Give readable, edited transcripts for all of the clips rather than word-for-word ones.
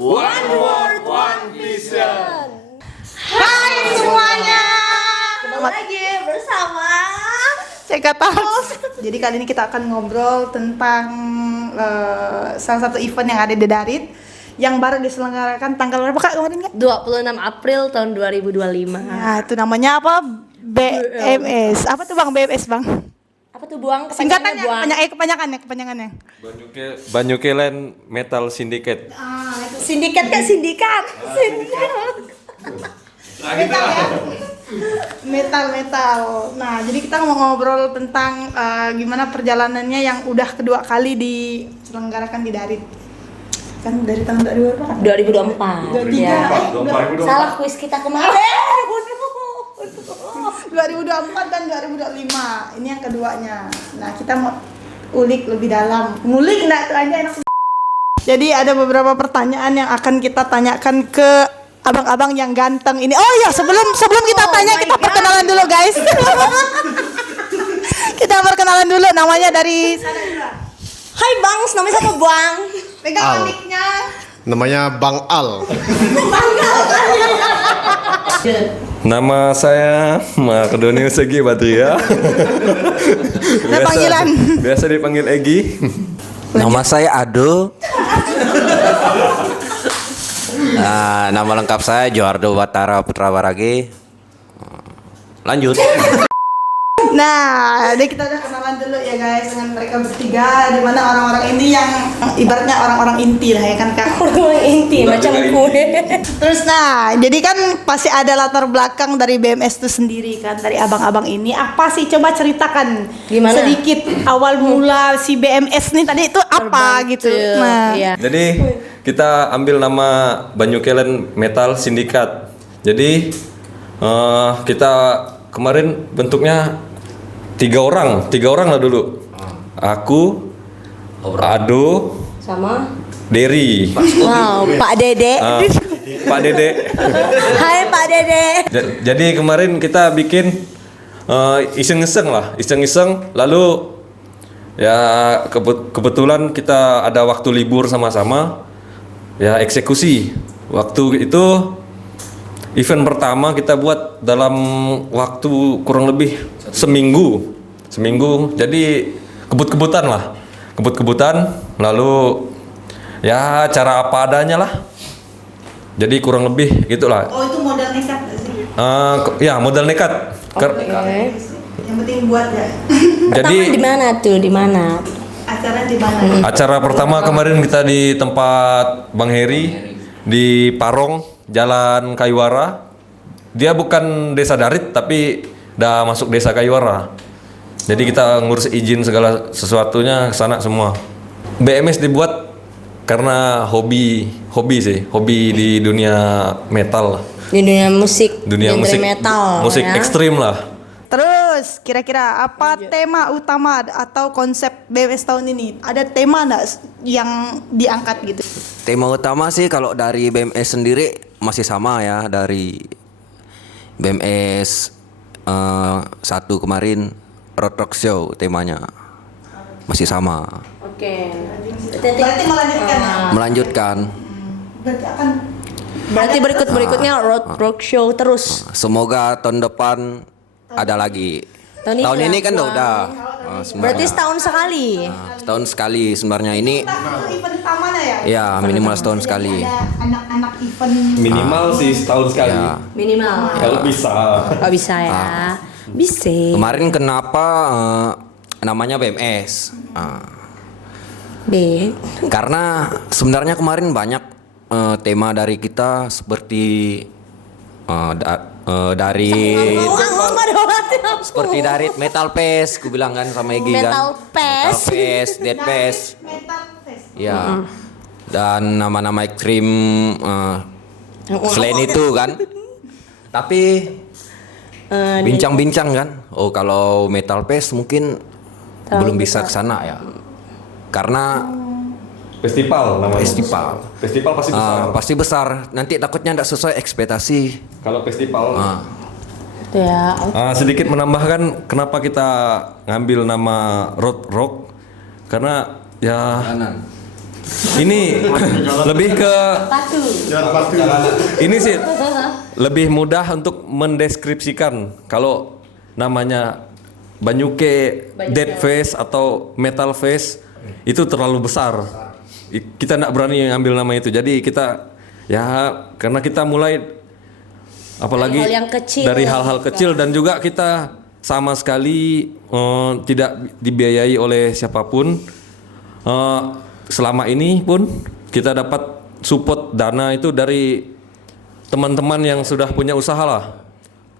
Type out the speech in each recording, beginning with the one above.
One World, One Vision. Hai semuanya. Kembali lagi bersama Ceka Talks. Jadi kali ini kita akan ngobrol tentang salah satu event yang ada di Darit yang baru diselenggarakan tanggal berapa Kak kemarin Kak? 26 April tahun 2025. Nah, itu namanya apa? BMS. Apa tuh Bang BMS Bang? Apa tuh Buang? Singkatannya, Buang. kepanjangannya. Banyukelan Metal Syndicate. Itu Sindikat Kak, sindikat. Sindikat. metal ya. Metal. Nah, jadi kita mau ngobrol tentang gimana perjalanannya yang udah kedua kali diselenggarakan di Darit. Kan dari tahun 2024. 2023. Ya. Salah kuis kita kemarin. 2024 dan 2025. Ini yang keduanya. Nah, kita mau ulik lebih dalam. Ngulik enggak tuh aja enak. Jadi ada beberapa pertanyaan yang akan kita tanyakan ke abang-abang yang ganteng ini. Oh ya, sebelum kita tanya kita perkenalan dulu, guys. Kita perkenalan dulu, namanya dari sana dulu. Hai Bang, namanya siapa Buang? Pegang mic-nya. Namanya Bang Al. Nama saya Mardoni Segi Badria. Biasa dipanggil Egi. Nama saya Ado. Nama lengkap saya Johardo Batara Putra Barage. Lanjut. Nah, jadi kita udah kenalan dulu ya guys dengan mereka bertiga, di mana orang-orang ini yang ibaratnya orang-orang inti lah ya kan Kak. Orang inti macam kue. Terus nah, jadi kan pasti ada latar belakang dari BMS itu sendiri kan, dari abang-abang ini. Apa sih, coba ceritakan Gimana? sedikit awal mula si BMS nih tadi itu apa gitu. Nah, Iya. Jadi kita ambil nama Banyukelan Metal Syndicate. Jadi kita kemarin bentuknya tiga orang lah dulu. Aku, Ado, Sama Derry. wow, Pak Dede. Pak Dede. Hai Pak Dede. Jadi kemarin kita bikin iseng-iseng. Lalu ya kebetulan kita ada waktu libur sama-sama. Ya eksekusi. Waktu itu event pertama kita buat dalam waktu kurang lebih seminggu. Jadi kebut-kebutan lah. Lalu ya cara apa adanya lah. Jadi kurang lebih gitulah. oh itu modal nekat nggak sih? Ya modal nekat. Yang penting buat ya. Jadi Pertama di mana tuh? Di mana? Acara di mana? acara pertama kemarin kita di tempat Bang Heri di Parong, Jalan Kayuara. Dia bukan desa Darit tapi udah masuk desa Kayuara. Jadi kita ngurus izin segala sesuatunya ke sana semua. BMS dibuat karena hobi di dunia metal. Di dunia musik. Dunia genre musik metal. musik ya? ekstrim lah. Terus kira-kira apa tema utama atau konsep BMS tahun ini? Ada tema nggak yang diangkat gitu? Tema utama sih kalau dari BMS sendiri masih sama ya, dari BMS satu kemarin Road Rock Show temanya masih sama. Oke. Berarti melanjutkan ya? Melanjutkan. Berarti akan Berarti berikutnya road show terus. Semoga tahun depan ada lagi. Tahun ini kan udah. Berarti setahun sekali. Setahun sekali sebenarnya ini. event utamanya ya? Ya minimal setahun sekali. Ada anak-anak event. Minimal sih setahun sekali. Ya. Minimal. Kalau bisa. Oh bisa ya. Bisa. Kemarin kenapa namanya BMS? B. Karena sebenarnya kemarin banyak tema dari kita seperti dari dari Metal Fest, ku bilang kan sama Egi kan. Metal Fest. Dead Fest. Metal Fest. Ya. Dan nama-nama ekstrim selain itu kan. Tapi bincang-bincang kan. Oh, kalau Metal Fest mungkin belum bisa ke sana ya. Karena Festival namanya. Festival pasti besar. pasti besar. Nanti takutnya tidak sesuai ekspektasi. Kalau festival. Itu ya. Sedikit menambahkan kenapa kita ngambil nama Road Rock karena ya Ini lebih ke ini sih lebih mudah untuk mendeskripsikan kalau namanya Banyuke dead face atau metal face itu terlalu besar. Kita tidak berani ngambil nama itu. Jadi kita ya karena kita mulai apalagi Hal yang kecil. dari hal-hal kecil dan juga kita sama sekali tidak dibiayai oleh siapapun. Selama ini pun kita dapat support dana itu dari teman-teman yang sudah punya usaha lah.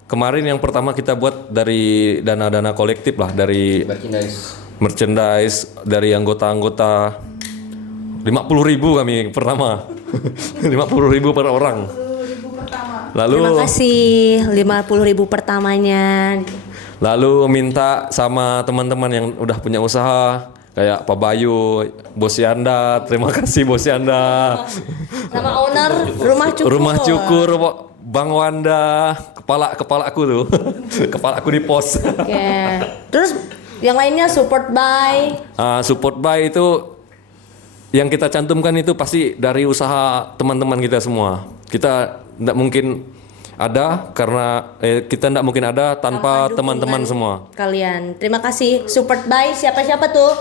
Kemarin yang pertama kita buat dari dana-dana kolektif lah, dari merchandise dari anggota-anggota. 50.000 kami pertama. 50.000 per orang. Lalu Terima kasih 50.000 pertamanya. lalu minta sama teman-teman yang udah punya usaha kayak Pak Bayu, Bos Yanda, terima kasih Bos Yanda. Nama owner Rumah Cukur. Rumah Cukur, Bang Wanda, kepala aku tuh. Kepala aku di pos. Oke. Terus yang lainnya support by. Support by itu yang kita cantumkan itu pasti dari usaha teman-teman kita semua. Kita tidak mungkin ada karena kita tidak mungkin ada tanpa teman-teman semua. Kalian. Terima kasih. Support by siapa-siapa tuh?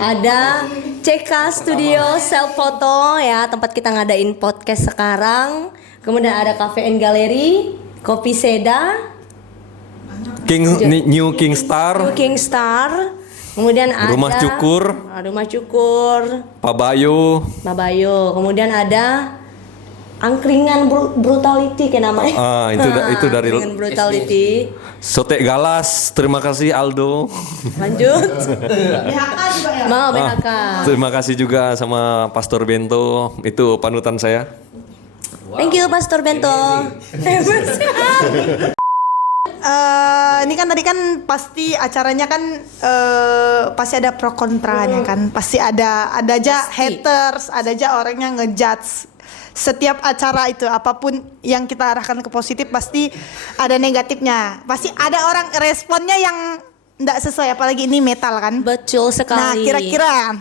Ada CK Studio Self Photo ya, tempat kita ngadain podcast sekarang. Kemudian ada Cafe and Gallery, Kopi Seda, New King Star, New King Star. Kemudian ada Rumah Cukur, Rumah Cukur, Pak Bayu. Babayo. Kemudian ada Angkringan Brutality kayak namanya. Itu dari Angkringan Brutality. Sotek Galas. Terima kasih Aldo. Lanjut. BHK juga ya. Mau BHK. Terima kasih juga sama Pastor Bento. Itu panutan saya. Thank you Pastor Bento. Ini kan tadi kan pasti acaranya kan pasti ada pro kontranya kan, pasti ada aja haters, ada aja orang yang ngejudge. Setiap acara itu apapun yang kita arahkan ke positif pasti ada negatifnya, pasti ada orang responnya yang tidak sesuai, apalagi ini metal kan. Betul sekali. Nah kira-kira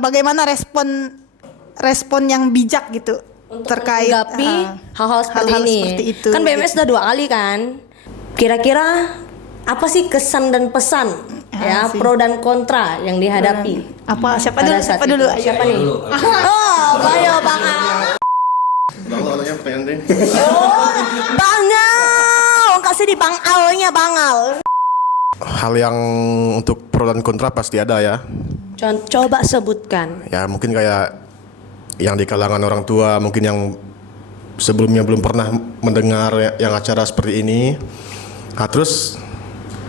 bagaimana respon yang bijak gitu Untuk terkait menanggapi hal-hal seperti hal-hal ini. seperti itu. Kan BMS sudah 2 kali kan. Kira-kira apa sih kesan dan pesan ya sih. pro dan kontra yang dihadapi? Apa siapa pada dulu? saat Siapa itu? dulu? Siapa nih? Oh, Bayo Bang Al. Bang Al, kasih di Bang Alnya Bang Al. Hal yang untuk pro dan kontra pasti ada ya. Coba sebutkan. Ya mungkin kayak yang di kalangan orang tua mungkin yang sebelumnya belum pernah mendengar yang acara seperti ini. Nah, terus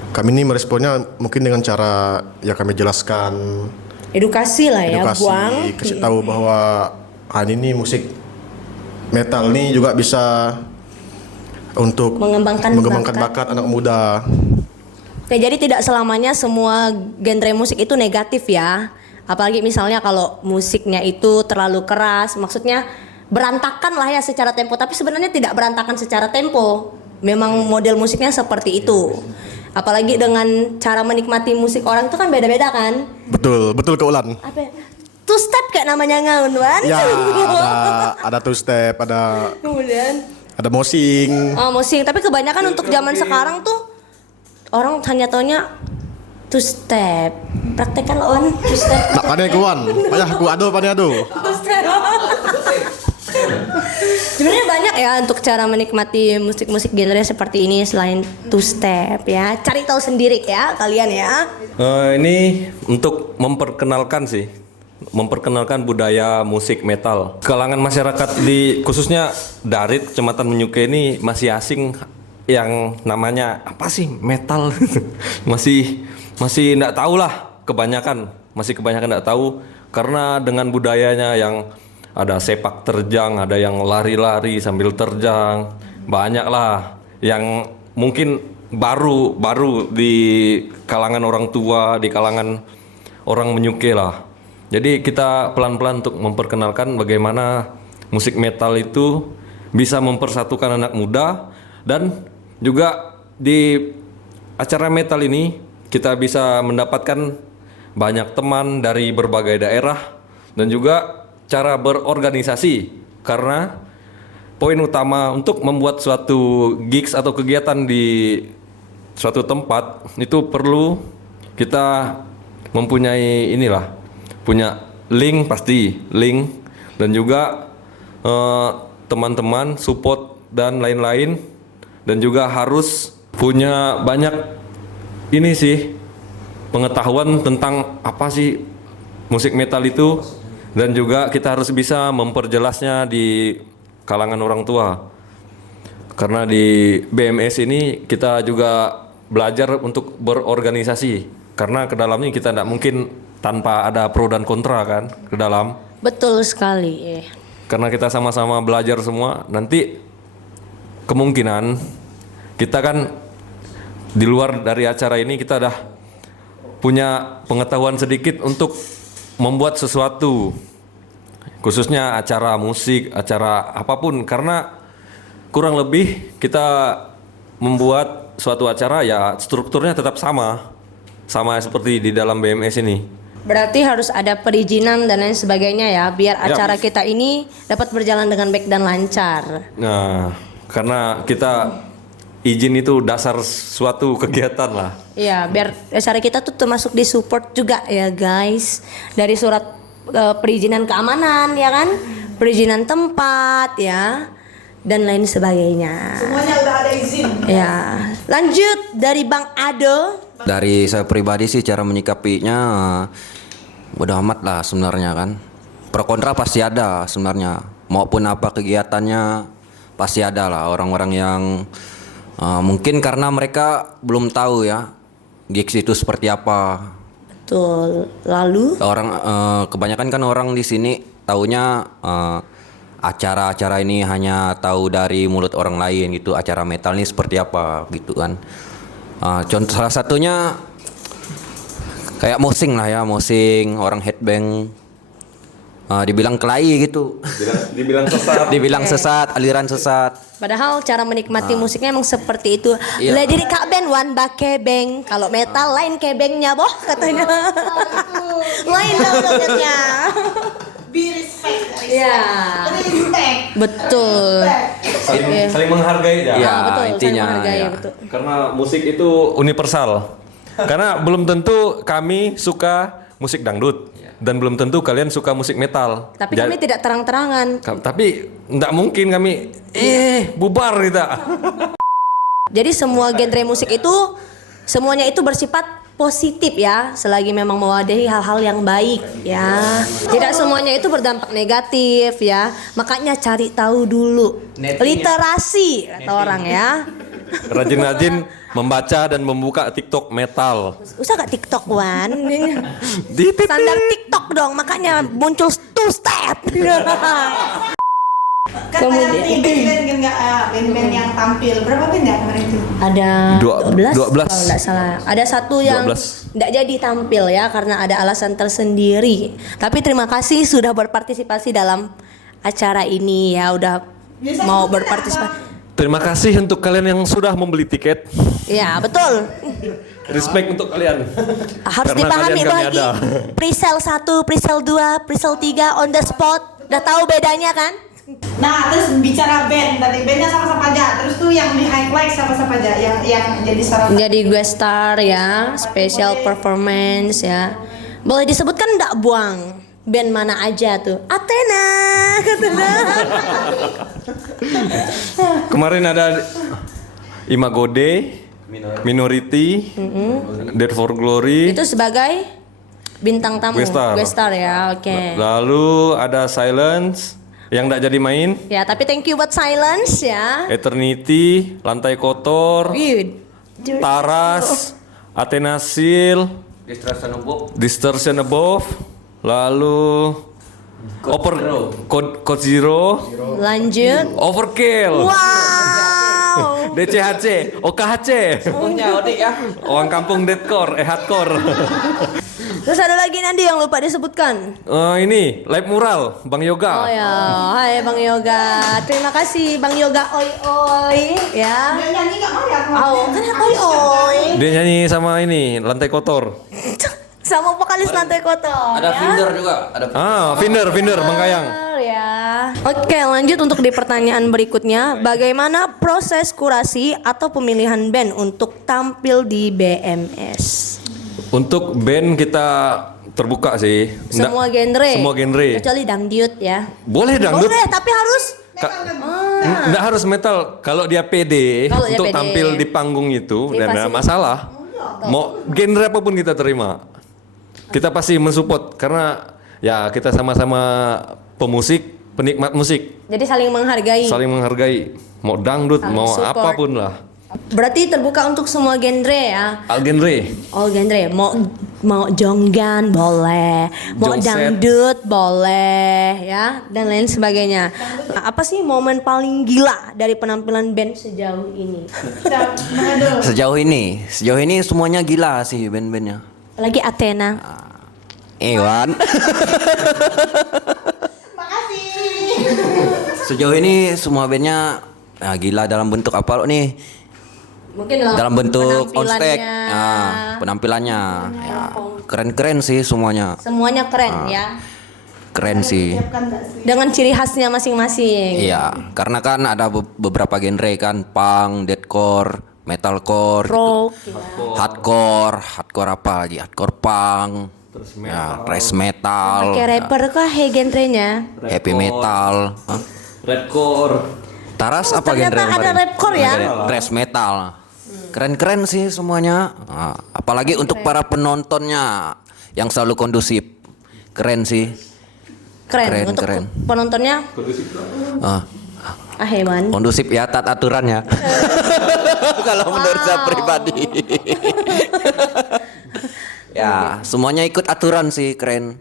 kami ini meresponnya mungkin dengan cara ya kami jelaskan Edukasi lah ya, edukasi, Buang. kasih tahu bahwa ini musik metal nih juga bisa untuk Mengembangkan bakat anak muda. Oke, jadi tidak selamanya semua genre musik itu negatif ya. Apalagi misalnya kalau musiknya itu terlalu keras, maksudnya berantakan lah ya secara tempo. Tapi sebenarnya tidak berantakan secara tempo. Memang model musiknya seperti itu. Apalagi dengan cara menikmati musik orang itu kan beda-beda kan. Betul keulan. Apa? Two step kayak namanya ngaun kan? Ya, ada two step, Kemudian ada mosing. musik. Tapi kebanyakan untuk zaman sekarang tuh orang hanya taunya two step. Praktekkan lawan two step. Tak pandai kawan. Payah aku ado. Two step. Sebenarnya banyak ya untuk cara menikmati musik-musik genre seperti ini selain two step ya. Cari tahu sendiri ya kalian ya. Ini untuk memperkenalkan budaya musik metal. Kalangan masyarakat di khususnya dari Kecamatan Menyuke ini masih asing yang namanya apa sih metal. masih enggak tahu lah kebanyakan enggak tahu karena dengan budayanya yang ada sepak terjang, ada yang lari-lari sambil terjang, banyak lah yang mungkin baru di kalangan orang tua, di kalangan orang Menyuke lah. Jadi kita pelan-pelan untuk memperkenalkan bagaimana musik metal itu bisa mempersatukan anak muda dan juga di acara metal ini kita bisa mendapatkan banyak teman dari berbagai daerah dan juga cara berorganisasi, karena poin utama untuk membuat suatu gigs atau kegiatan di suatu tempat itu perlu kita mempunyai punya link, pasti link, dan juga teman-teman support dan lain-lain, dan juga harus punya banyak pengetahuan tentang apa sih musik metal itu, dan juga kita harus bisa memperjelasnya di kalangan orang tua. Karena di BMS ini kita juga belajar untuk berorganisasi, karena ke dalamnya kita tidak mungkin tanpa ada pro dan kontra kan ke dalam. Betul sekali. Karena kita sama-sama belajar semua, nanti kemungkinan kita kan di luar dari acara ini kita dah punya pengetahuan sedikit untuk membuat sesuatu, khususnya acara musik, acara apapun, karena kurang lebih kita membuat suatu acara ya strukturnya tetap sama seperti di dalam BMS ini. Berarti harus ada perizinan dan lain sebagainya ya, biar acara kita ini dapat berjalan dengan baik dan lancar. Nah, karena kita izin itu dasar suatu kegiatan lah. Iya, biar acara kita tuh termasuk disupport juga ya guys. Dari surat perizinan keamanan ya kan, perizinan tempat ya, dan lain sebagainya. Semuanya udah ada izin. Ya, lanjut dari Bang Ado. Dari saya pribadi sih cara menyikapinya bodo amat lah sebenarnya kan. Pro kontra pasti ada sebenarnya. Maupun apa kegiatannya pasti ada lah orang-orang yang mungkin karena mereka belum tahu ya gigs itu seperti apa. Betul. Lalu Orang kebanyakan kan orang di sini taunya acara-acara ini hanya tahu dari mulut orang lain gitu, acara metal ini seperti apa gitu kan. Contoh salah satunya kayak mosing lah ya, mosing orang headbang dibilang kelahi gitu. Dibilang sesat. Dibilang sesat, aliran sesat. padahal cara menikmati musiknya emang seperti itu. Iya. Lah diri Kak Ben one bak kebeng. Kalau metal lain kebengnya boh katanya. Lain dong logatnya. Be respect. Iya. Respect. Betul. Saling menghargai ya. Iya, betul, saling intinya, menghargai, ya. betul. Karena musik itu universal. Karena belum tentu kami suka musik dangdut dan belum tentu kalian suka musik metal. Tapi kami tidak terang-terangan. Tapi enggak mungkin kami bubar kita. Jadi semua genre musik itu semuanya itu bersifat positif ya, selagi memang mewadahi hal-hal yang baik ya. Tidak semuanya itu berdampak negatif ya. Makanya cari tahu dulu. Literasi kata orang ya. Rajin-rajin membaca dan membuka TikTok metal. Usah gak TikTok Wan? Di pipi. Standar TikTok dong, makanya muncul two step. Kata nanti band-band yang tampil berapa band ya kemarin itu? Ada 12 12. kalau nggak salah. Ada satu yang 12. nggak jadi tampil ya karena ada alasan tersendiri. Tapi terima kasih sudah berpartisipasi dalam acara ini ya, udah Biasanya mau itu kan berpartisipasi. Terima kasih untuk kalian yang sudah membeli tiket. Ya betul. Respect untuk kalian. Harus Karena dipahami kalian itu kami lagi. ada. Pre-sale 1, pre-sale 2, pre-sale 3 on the spot. Udah tahu bedanya kan? Nah, terus bicara band, tadi bandnya siapa-siapa aja. Terus tuh yang di highlight siapa-siapa aja yang jadi salah satu. Jadi guest star ya, special performance ya. Boleh disebutkan enggak Buang? Band mana aja tuh? Athena, katanya. Kemarin ada Imagode, Minority, Dead for Glory. Itu sebagai bintang tamu. Guest star. Ya, oke. Lalu ada Silence yang tidak jadi main. Ya, tapi thank you buat Silence ya. Eternity, Lantai Kotor, Wih, Taras, Athena Seal, Distortion Above, lalu Code Zero, lanjut. Overkill, Wow. DCHC, OKHC, Orang Kampung Deadcore, Hardcore. Terus ada lagi nanti yang lupa disebutkan. Ini Live Mural, Bang Oh Yoga. ya, hai Bang Yoga. Terima kasih Bang Yoga oi oi ya. Dia nyanyi nggak mau ya? Oh, kan oi oi. Dia nyanyi sama ini Lantai Kotor. Sama vokalis Lantai Kotor. Ada ya. Finder juga, ada Finder Mangkayang. Ya. Oke, lanjut untuk di pertanyaan berikutnya. Bagaimana proses kurasi atau pemilihan band untuk tampil di BMS? Untuk band kita terbuka sih. Semua genre. Semua genre. Kecuali dangdut ya. Boleh dangdut. Boleh, tapi harus Nggak harus metal. Kalau dia pede Kalau dia untuk pede. tampil di panggung itu, nggak ada Difasilitasi. masalah. Mau genre apapun kita terima. Kita pasti mensupport karena ya kita sama-sama pemusik, penikmat musik, jadi saling menghargai. saling menghargai. Mau dangdut, Saling mau support. apapun lah. Berarti terbuka untuk semua genre ya. All genre. All genre. Mau jonggan boleh, mau Jongset. dangdut boleh ya, dan lain sebagainya. Nah, apa sih momen paling gila dari penampilan band sejauh ini? Sejauh ini semuanya gila sih band-bandnya. Lagi Athena. Wan. Sejauh ini semua bandnya gila dalam bentuk apa lo nih? Mungkin Dalam bentuk on stage, penampilannya. penampilannya, ya keren-keren sih semuanya, Semuanya keren ya. keren sih. Dengan ciri khasnya masing-masing. Iya, karena kan ada beberapa genre kan, punk, deathcore, metalcore, Rock. hardcore apa lagi? Hardcore punk, thrash metal, Kayak rapper kah genrenya? heavy metal. Hah? Redcore. Taras apa Ternyata genre ada kemarin? rapcore ya? Thrash metal. Keren-keren sih semuanya. Apalagi untuk para penontonnya yang selalu kondusif. Keren sih. Keren. Untuk Keren. penontonnya Ah, hewan. kondusif ya, taat aturan ya. Kalau menurut saya pribadi. Ya, semuanya ikut aturan sih, keren.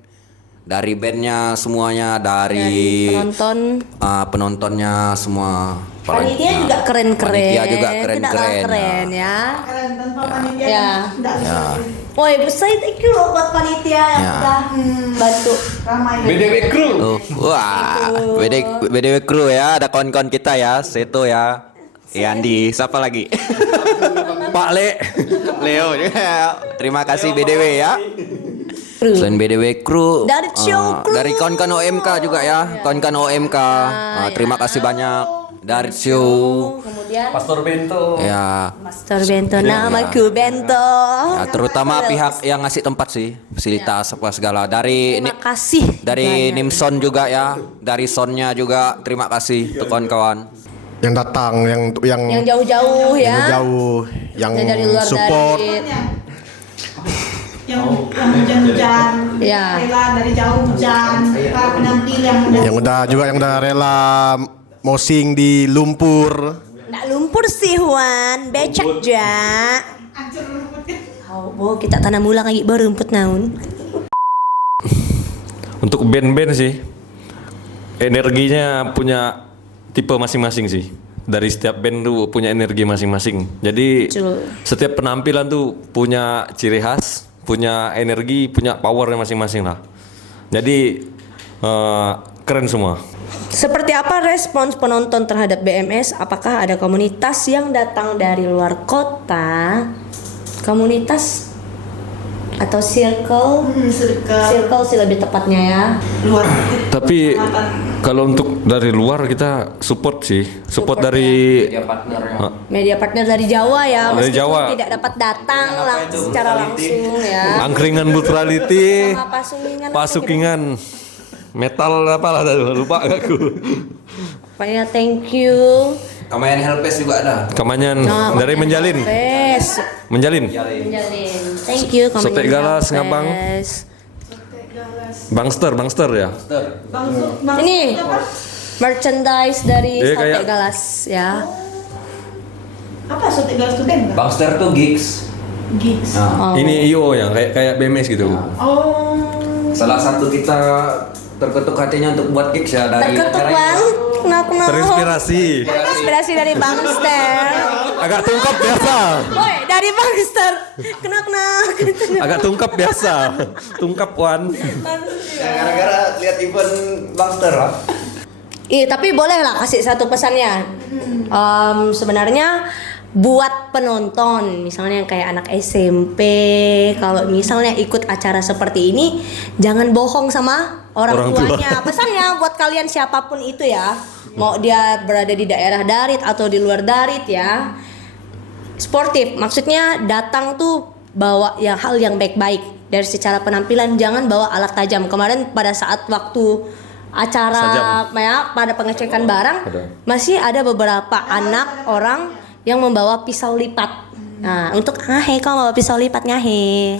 Dari bandnya semuanya, dari Penonton. penontonnya semua. Panitia juga keren-keren. Panitia juga Tidak keren-keren. kalah keren ya. Keren tanpa panitia Ya. nggak bisa Woi, saya thank you loh buat panitia yang Ya. udah bantu. ramai. BDW Crew. Wah, BDW Crew ya, ada kawan-kawan kita ya, Seto ya, Andi, siapa lagi? Pak Le. Leo juga. Terima kasih BDW ya. Selain BDW Crew, Dari show crew. dari kawan-kawan OMK juga ya, kawan-kawan OMK. Terima kasih banyak dari show. Kemudian Pastor Bento. Ya, Master Bento, namaku Bento. ya, terutama pihak yang ngasih tempat sih, fasilitas apa segala. Dari Terima kasih. dari banyak. Nimson juga ya, dari Sonnya juga terima kasih untuk kawan-kawan. Yang datang, Yang jauh-jauh ya. jauh, yang Yang dari luar support. dari yang hujan-hujan Ya. rela dari jauh hujan para penampil yang yang udah rela mosing di lumpur. Nggak lumpur sih Wan, becak ja. hancur rumput. Oh, kita tanam ulang lagi baru rumput naun. Untuk band-band sih, energinya punya tipe masing-masing sih. Dari setiap band tuh punya energi masing-masing. Jadi Betul. setiap penampilan tuh punya ciri khas, punya energi, punya powernya masing-masing lah. Jadi keren semua. Seperti apa respons penonton terhadap BMS? Apakah ada komunitas yang datang dari luar kota? Komunitas atau circle? Circle sih lebih tepatnya ya. luar Tapi kalau untuk dari luar kita support sih, support dari Media partner dari Jawa ya, Dari meskipun Jawa. tidak dapat datang secara langsung ya. Angkringan Brutality, Sama Pasukingan. Pasukingan, metal apalah lupa aku. Pokoknya thank you. Kamayan Helpes juga ada. Kamanyan dari Menjalin, Yes. Menjalin. Menjalin. Thank you Kamanyan Sotek Galas, Helpes. Ngabang. Bangster ya. Ini merchandise dari Iya, Sotek kayak- Galas ya. apa sotek galas tuh band nggak? Bangster tuh gigs. gigs Oh. Ini IO ya, kayak BMS gitu. oh Salah satu kita terketuk hatinya untuk buat gigs ya dari Terketuk acara Bang. ini. Kenapa? Terinspirasi. Inspirasi dari Bangster. Agak tungkap biasa. Woi, dari Bangster. Kenapa? Agak tungkap biasa. Tungkap Wan. Gara-gara lihat event Bangster lah. Tapi boleh lah kasih satu pesannya. Sebenarnya buat penonton, misalnya kayak anak SMP, kalau misalnya ikut acara seperti ini, jangan bohong sama orang Orang tua. tuanya. Pesannya buat kalian siapapun itu ya, mau dia berada di daerah Darit atau di luar Darit ya, sportif. Maksudnya datang tuh bawa yang hal yang baik-baik dari secara penampilan, jangan bawa alat tajam. Kemarin pada saat waktu acara ya, pada pengecekan barang masih ada beberapa anak orang yang membawa pisau lipat. Nah, untuk ngahe kau bawa pisau lipat ngahe.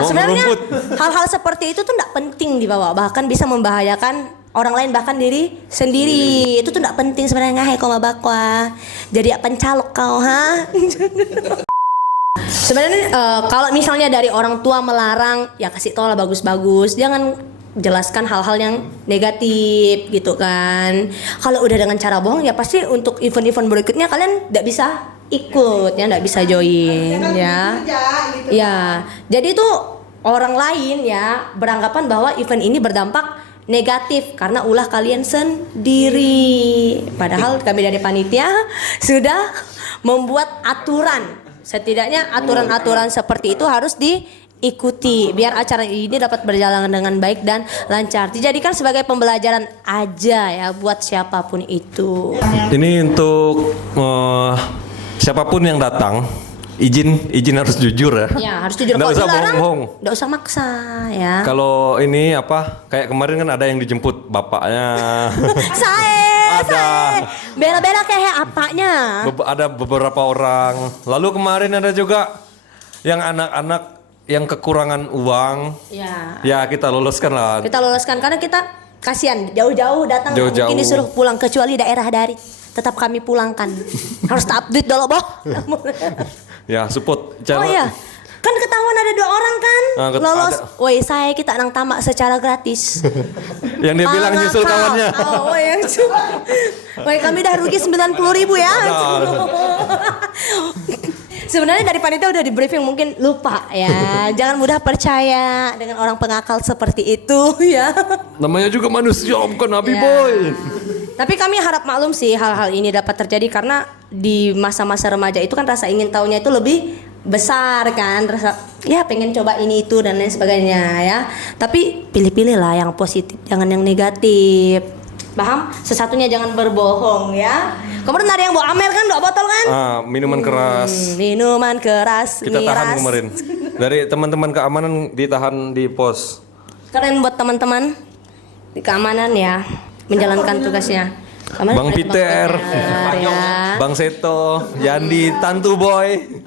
Mau Sebenarnya merumput. hal-hal seperti itu tuh tidak penting dibawa, bahkan bisa membahayakan orang lain bahkan diri sendiri. Itu tuh tidak penting sebenarnya ngahe kau bakwa. Jadi pencalok kau ha. Sebenarnya kalau misalnya dari orang tua melarang, ya kasih tau lah bagus-bagus. Jangan jelaskan hal-hal yang negatif gitu kan. Kalau udah dengan cara bohong ya pasti untuk event-event berikutnya kalian tidak bisa ikut ya, tidak bisa join ya. Gitu. Ya, jadi itu orang lain ya beranggapan bahwa event ini berdampak negatif karena ulah kalian sendiri. Padahal kami dari panitia sudah membuat aturan. Setidaknya aturan-aturan seperti itu harus diikuti biar acara ini dapat berjalan dengan baik dan lancar. Dijadikan sebagai pembelajaran aja ya buat siapapun itu. Ini untuk siapapun yang datang, izin harus jujur ya. Ya, harus jujur. Nggak Kalau usah dilarang, bohong-bohong. nggak usah maksa ya. Kalau ini apa? Kayak kemarin kan ada yang dijemput bapaknya. Ada. Bela-bela kayak apanya? Ada beberapa orang. Lalu kemarin ada juga yang anak-anak yang kekurangan uang. Ya. Ya kita loloskan lah. Kita loloskan karena kita kasihan jauh-jauh datang Jauh-jauh. mungkin disuruh pulang kecuali daerah dari tetap kami pulangkan. Harus update dulu, Boh. Ya support. Oh iya. Kan ketahuan ada 2 orang kan lolos. Woi, saya kita nang tamak secara gratis. Yang dia bilang nyusul ngakak. kawannya. Oh, woi, woi, kami dah rugi 90.000 ya. Sebenarnya dari panitia udah di briefing, mungkin lupa ya. Jangan mudah percaya dengan orang pengakal seperti itu ya. Namanya juga manusia, bukan nabi Ya. boy. Tapi kami harap maklum sih hal-hal ini dapat terjadi karena di masa-masa remaja itu kan rasa ingin tahunya itu lebih besar kan, rasa ya pengen coba ini itu dan lain sebagainya ya. Tapi pilih-pilih lah yang positif, jangan yang negatif. Paham? Sesatunya jangan berbohong ya. Kemudian ada yang bawa Amel kan, 2 botol kan? Minuman keras. Minuman keras, Kita tahan miras. kemarin. Dari teman-teman keamanan ditahan di pos. Keren buat teman-teman di keamanan ya, menjalankan tugasnya. Kemarin Bang ada Peter, ya. Bang Seto, Yandi, Tantu Boy,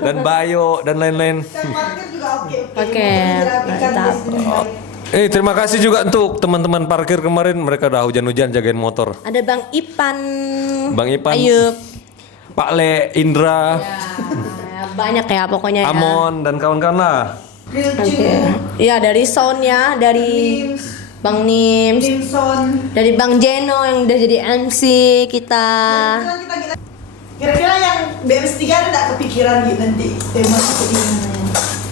dan Bayo dan lain-lain. Parkir juga oke. Oke, mantap. Terima kasih juga untuk teman-teman parkir kemarin, mereka udah hujan-hujan jagain motor. Ada Bang Ipan, Bang Ipan, Ayub, Pak Le, Indra, banyak ya pokoknya ya. Amon dan kawan-kawan lah. Oke. Iya dari sound ya, dari Bang Nims, Dimson. dari Bang Jeno yang udah jadi MC kita. Kira-kira yang BMS 3 ada nggak kepikiran gitu nanti tema seperti ini?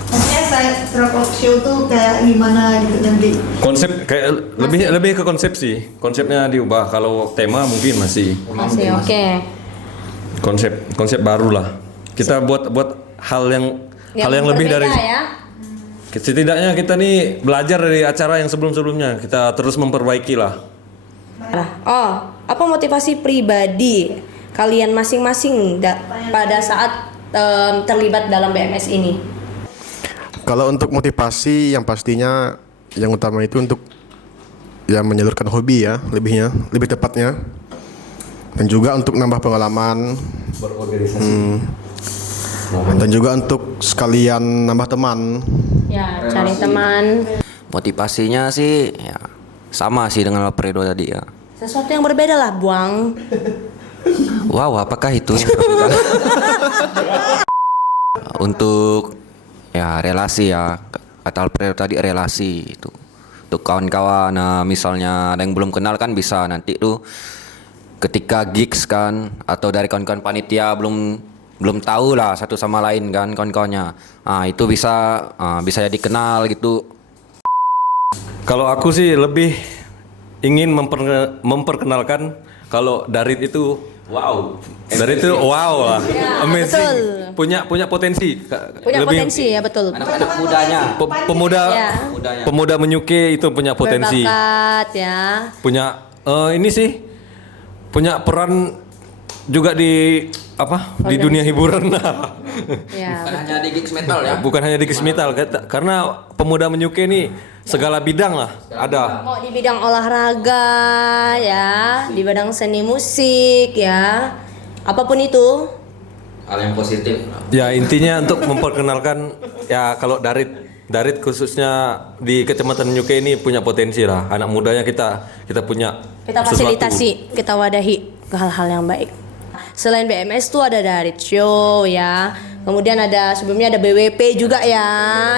Maksudnya saya rock show tuh kayak gimana gitu nanti? Konsep kayak lebih ke konsep sih. Konsepnya diubah. Kalau tema mungkin masih Masih oke. konsep baru lah. Kita buat hal yang lebih dari berbeda ya. setidaknya kita nih belajar dari acara yang sebelum-sebelumnya. Kita terus memperbaiki lah. Oh, apa motivasi pribadi kalian masing-masing pada saat terlibat dalam BMS ini? Kalau untuk motivasi yang pastinya yang utama itu untuk ya menyalurkan hobi ya, lebih tepatnya. Dan juga untuk nambah pengalaman, Berorganisasi. dan juga untuk sekalian nambah teman. Ya, cari teman. Motivasinya sih ya sama sih dengan Alfredo tadi ya. Sesuatu yang berbeda lah, Buang. Wow, apakah itu yang berbeda? Untuk ya relasi ya, kata Alfredo tadi relasi itu. Untuk kawan-kawan, misalnya ada yang belum kenal kan bisa nanti tuh ketika gigs kan atau dari kawan-kawan panitia belum tahu lah satu sama lain kan kawan-kawannya. Itu bisa jadi kenal gitu. Kalau aku sih lebih ingin memperkenalkan kalau Darit itu Wow. Dari itu wow lah, Ya, amazing. betul. Punya potensi. Punya potensi ya betul. Anak-anak mudanya. Pemuda Ya. pemuda menyukai itu punya potensi. Berbakat ya. Punya ini sih punya peran juga di di dunia hiburan. Ya. Bukan hanya di gigs metal ya. Bukan hanya di metal karena pemuda menyukai ini segala bidang lah ada. Mau di bidang olahraga ya, di bidang seni musik ya, apapun itu. Hal yang positif. Ya intinya untuk memperkenalkan ya kalau Darit khususnya di Kecamatan Menyukai ini punya potensi lah. Anak mudanya kita punya Kita sesuatu. fasilitasi, kita wadahi ke hal-hal yang baik. Selain BMS tuh ada Darit Show ya. Kemudian sebelumnya ada BWP juga ya.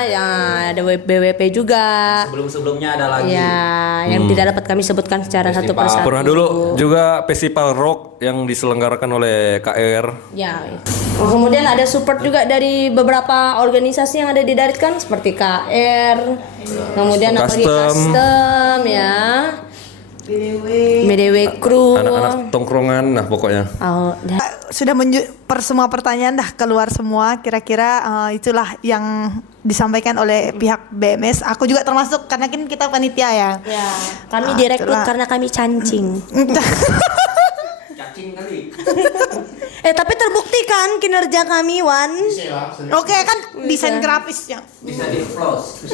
Ya, ada BWP juga. Sebelum-sebelumnya ada lagi. Ya, yang tidak dapat kami sebutkan secara satu persatu. Pernah dulu juga festival rock yang diselenggarakan oleh KR. Ya. Kemudian ada support juga dari beberapa organisasi yang ada di Darit kan seperti KR. Kemudian apalagi Custom ya. BDW Crew. Anak-anak tongkrongan nah pokoknya. Oh, Sudah per semua pertanyaan dah keluar semua. Kira-kira itulah yang disampaikan oleh pihak BMS. Aku juga termasuk karena kan kita panitia ya. ya, kami direkrut itulah. karena kami cancing. Cacing kali. Tapi terbukti kan kinerja kami, Wan. Oke kan desain grafisnya. Bisa di applause.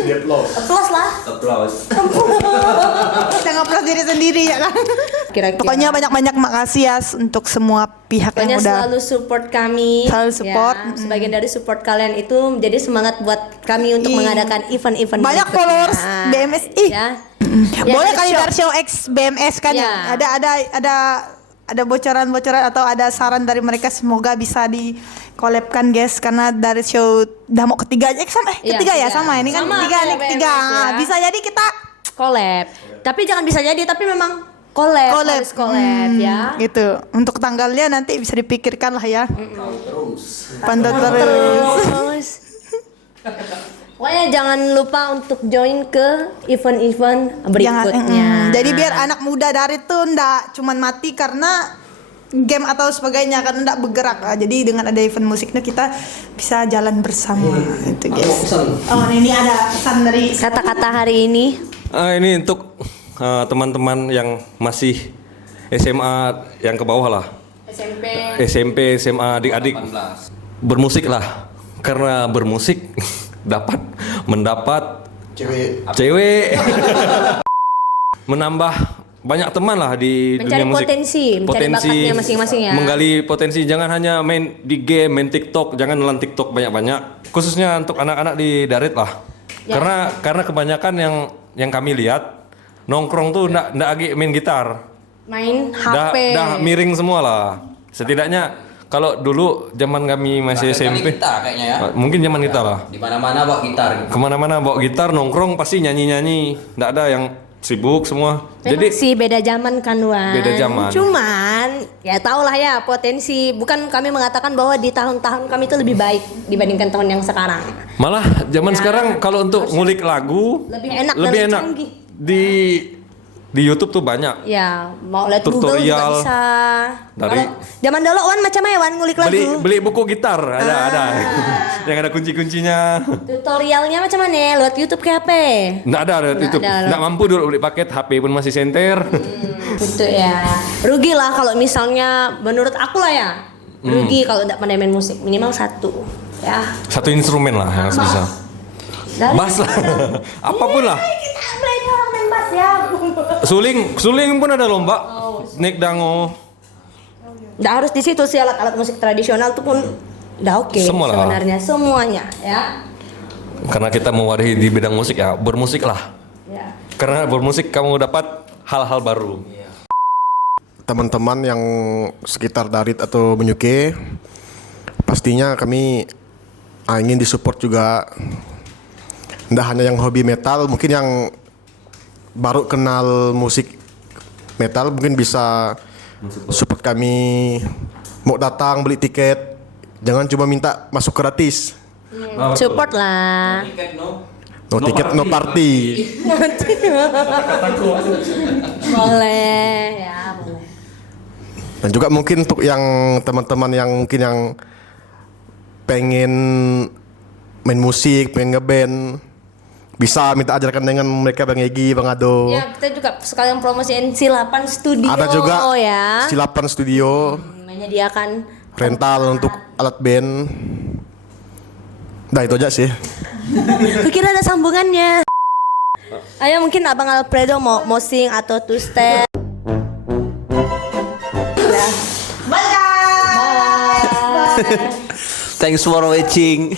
Plus lah. Applause. Kita ngaplos diri sendiri ya kan. Kira-kira. Pokoknya banyak-banyak makasih ya untuk semua pihak Pokoknya yang udah selalu support kami. Selalu support. Ya, sebagian dari support kalian itu menjadi semangat buat kami untuk mengadakan event-event banyak berikutnya. followers BMS. Ih. Ya. Boleh Ya, kali show. dari show X BMS kan Ya. ada bocoran-bocoran atau ada saran dari mereka, semoga bisa di collabkan guys, karena dari show udah mau ketiga aja Iya, ketiga ya tiga. sama ini kan Sama ketiga kayak ini ketiga. BMS ya. Bisa jadi kita Collab. Tapi jangan bisa jadi, tapi memang collab. Harus collab ya. gitu. Untuk tanggalnya nanti bisa dipikirkan lah ya. Terus. Pantau terus. Terus. Pokoknya jangan lupa untuk join ke event-event berikutnya. Jadi biar anak muda dari itu ndak cuman mati karena game atau sebagainya, karena ndak bergerak. Jadi dengan ada event musiknya kita bisa jalan bersama. Itu guys. Oh ini ada pesan dari Kata-kata hari ini. Ini untuk teman-teman yang masih SMA yang ke bawah lah. SMP, SMA, adik-adik. Bermusik lah. Karena bermusik mendapat cewek. Menambah banyak teman lah di Mencari dunia musik. mencari bakatnya masing-masing ya. Menggali potensi, jangan hanya main di game, main TikTok, jangan nonton TikTok banyak-banyak. Khususnya untuk anak-anak di Darit lah. Ya. Karena kebanyakan yang kami lihat nongkrong tuh ndak lagi main gitar. Main Dah HP. miring semua lah. Setidaknya kalau dulu zaman kami masih SMP, Kita kayaknya ya. mungkin zaman kita lah. Di mana-mana bawa gitar. Kemana-mana bawa gitar, nongkrong pasti nyanyi-nyanyi. Nggak ada yang sibuk semua. Memang sih beda zaman kan Wan. Beda zaman. Cuman ya tau lah ya potensi. Bukan kami mengatakan bahwa di tahun-tahun kami itu lebih baik dibandingkan tahun yang sekarang. Malah zaman sekarang kalau untuk ngulik lagu Lebih enak dan lebih lebih enak. canggih. Di YouTube tuh banyak. Ya mau lihat Google juga Tutorial bisa. dari- Kalau zaman dulu Wan macam apa ya Wan ngulik lagu? Beli buku gitar ada yang ada kunci-kuncinya. Tutorialnya macam mana? Lewat YouTube ke HP? Nggak ada YouTube. ada. Nggak mampu dulu beli paket, HP pun masih senter. Gitu ya. Rugi lah kalau misalnya menurut aku lah ya. Rugi kalau tidak pandai main musik, minimal satu. Ya. Satu instrumen lah yang harus bisa. Dan Bass lah. Apapun lah. kita belajar orang main bass ya. Suling pun ada lomba. Nek dango. Nggak harus di situ sih, alat-alat musik tradisional tuh pun udah oke Semua lah. sebenarnya semuanya ya. Karena kita mewadahi di bidang musik ya, bermusik lah. Ya. Karena bermusik kamu dapat hal-hal baru. Teman-teman yang sekitar Darit atau Menyukai, pastinya kami ingin disupport juga. Nggak hanya yang hobi metal, mungkin yang baru kenal musik metal mungkin bisa support kami. Mau datang beli tiket, jangan cuma minta masuk gratis. Support lah. Tiket no. No tiket no party. Boleh ya boleh. Dan juga mungkin untuk yang teman-teman yang mungkin yang pengen main musik, pengen ngeband, bisa minta ajarkan dengan mereka Bang Egi, Bang Ado. Ya, kita juga sekalian promosiin Silapan Studio. Ada juga ya. Silapan Studio, Menyediakan rental untuk alat band. Nah itu aja sih. Kukira ada sambungannya. Ayo mungkin Abang Alfredo mau sing atau two step. Bye guys. Bye. Thanks for watching.